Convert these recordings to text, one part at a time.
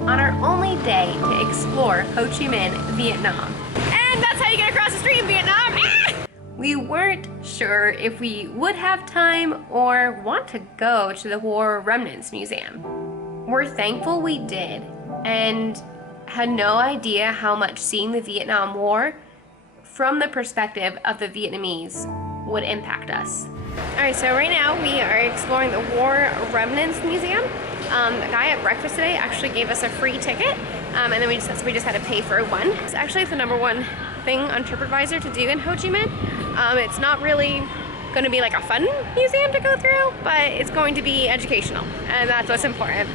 on our only day to explore Ho Chi Minh, Vietnam. And that's how you get across the street in Vietnam! We weren't sure if we would have time or want to go to the War Remnants Museum. We're thankful we did, and had no idea how much seeing the Vietnam War from the perspective of the Vietnamese would impact us. Alright, so right now we are exploring the War Remnants Museum. The guy at breakfast today actually gave us a free ticket, and then we just had to pay for one. It's actually the #1 thing on TripAdvisor to do in Ho Chi Minh. It's not really going to be like a fun museum to go through, but it's going to be educational, and that's what's important.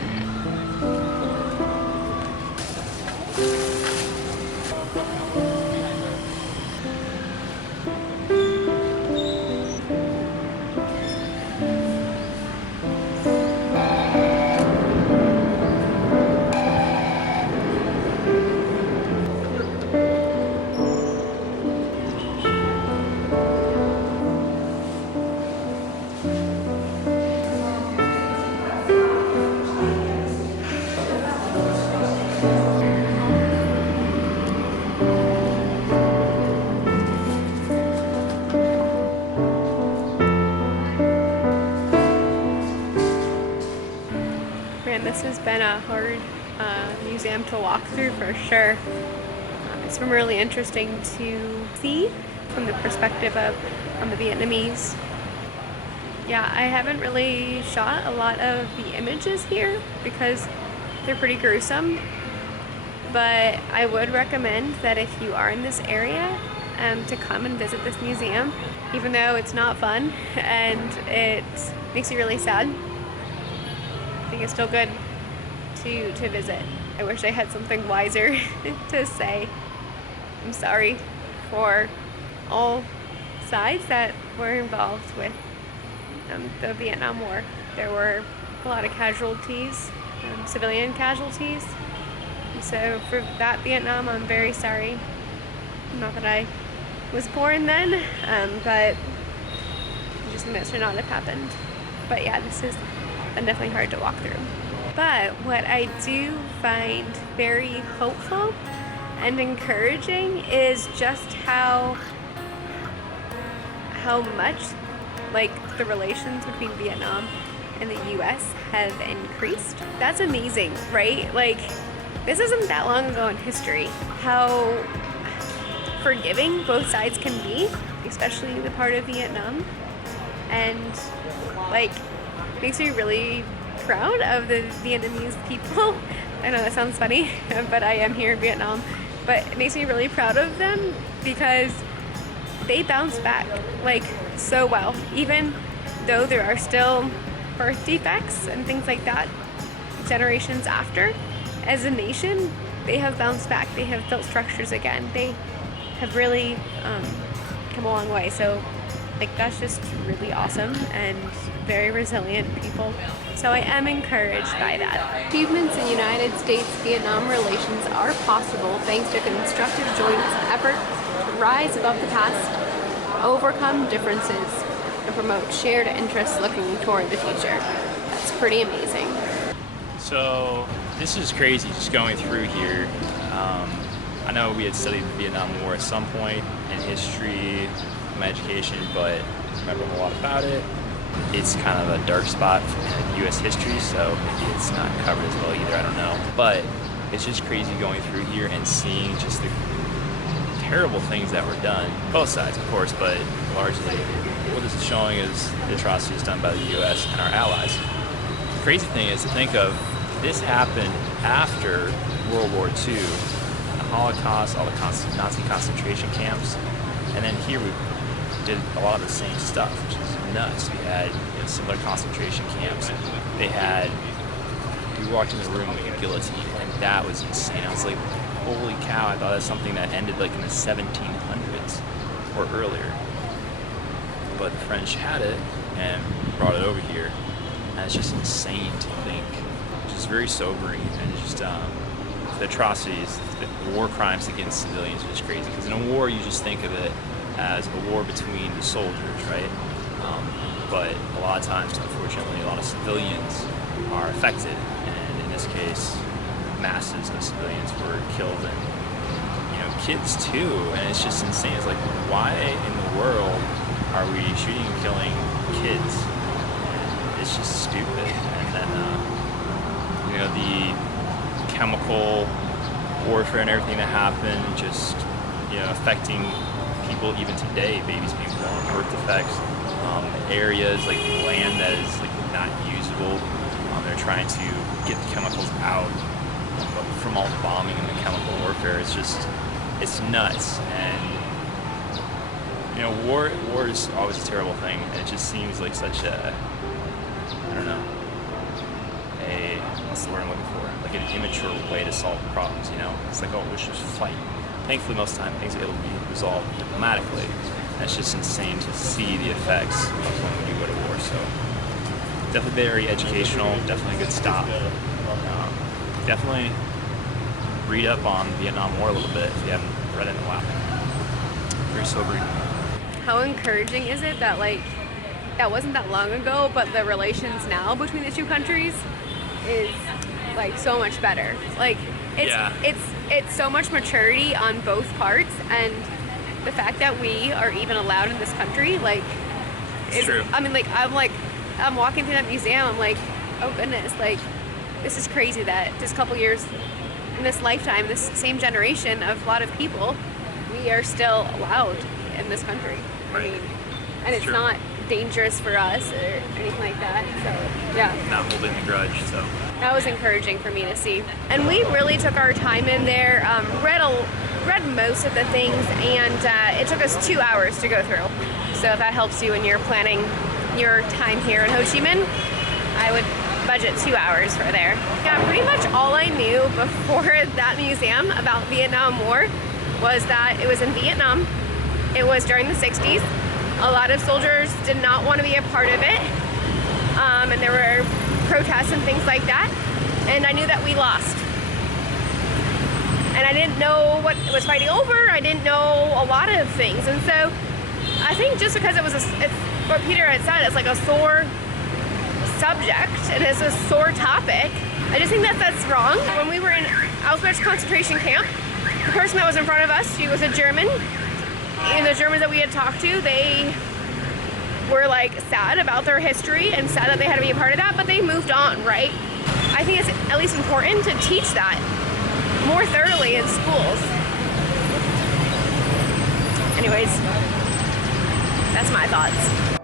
This has been a hard museum to walk through for sure. It's been really interesting to see from the perspective of the Vietnamese. Yeah, I haven't really shot a lot of the images here because they're pretty gruesome, but I would recommend that if you are in this area to come and visit this museum, even though it's not fun and it makes you really sad. I think it's still good to visit. I wish I had something wiser to say. I'm sorry for all sides that were involved with the Vietnam War. There were a lot of casualties, civilian casualties. And so for that Vietnam, I'm very sorry. Not that I was born then, but just think that should not have happened. But yeah, this is definitely hard to walk through. But what I do find very hopeful and encouraging is just how much like the relations between Vietnam and the US have increased. That's amazing, right? Like, this isn't that long ago in history. How forgiving both sides can be, especially the part of Vietnam. And like, makes me really proud of the Vietnamese people. I know that sounds funny, but I am here in Vietnam. But it makes me really proud of them because they bounce back like so well. Even though there are still birth defects and things like that generations after, as a nation, they have bounced back. They have built structures again. They have really come a long way. So like, that's just really awesome and very resilient people. So I am encouraged by that. Achievements in United States-Vietnam relations are possible thanks to constructive joint efforts to rise above the past, overcome differences, and promote shared interests looking toward the future. That's pretty amazing. So this is crazy just going through here. I know we had studied the Vietnam War at some point in history, my education, but I remember a lot about it. It's kind of a dark spot in U.S. history, so maybe it's not covered as well either, I don't know. But it's just crazy going through here and seeing just the terrible things that were done. Both sides, of course, but largely what this is showing is the atrocities done by the U.S. and our allies. The crazy thing is to think of this happened after World War II, the Holocaust, all the Nazi concentration camps, and then here we did a lot of the same stuff, which is nuts. We had similar concentration camps. We walked in the room with a guillotine, and that was insane. I was like, holy cow, I thought that was something that ended like in the 1700s or earlier. But the French had it and brought it over here, and it's just insane to think. It's just very sobering, and just the atrocities, the war crimes against civilians is just crazy. Because in a war, you just think of it as a war between the soldiers, right? But a lot of times, unfortunately, a lot of civilians are affected, and in this case, masses of civilians were killed, and kids too. And it's just insane. It's like, why in the world are we shooting and killing kids? It's just stupid. And then the chemical warfare and everything that happened, just affecting people even today. Babies being born with birth defects, areas like land that is like not usable. They're trying to get the chemicals out from all the bombing and the chemical warfare. It's nuts. And war is always a terrible thing, and it just seems like such a, I don't know, what's the word I'm looking for? Like an immature way to solve problems. It's like, oh, we should just fight. Thankfully, most of the time things will be resolved diplomatically. And it's just insane to see the effects of when you go to war. So definitely very educational. Definitely a good stop. Definitely read up on the Vietnam War a little bit if you haven't read it in a while. Very sobering. How encouraging is it that that wasn't that long ago, but the relations now between the two countries is so much better. It's so much maturity on both parts, and the fact that we are even allowed in this country, it's true. I mean, I'm walking through that museum, I'm like, oh goodness, this is crazy that this couple years in this lifetime, this same generation of a lot of people, we are still allowed in this country. Right. I mean, and it's not dangerous for us or anything like that. So yeah. Not holding a grudge. So that was encouraging for me to see. And we really took our time in there, read most of the things, and it took us 2 hours to go through. So if that helps you when you're planning your time here in Ho Chi Minh, I would budget 2 hours for there. Yeah, pretty much all I knew before that museum about Vietnam War was that it was in Vietnam. It was during the 60s. A lot of soldiers did not want to be a part of it. And there were protests and things like that. And I knew that we lost. And I didn't know what it was fighting over. I didn't know a lot of things. And so I think just because it's what Peter had said, it's like a sore subject and it's a sore topic, I just think that that's wrong. When we were in Auschwitz concentration camp, the person that was in front of us, she was a German, and the Germans that we had talked to, they were sad about their history and sad that they had to be a part of that, but they moved on, right? I think it's at least important to teach that more thoroughly in schools. Anyways, that's my thoughts.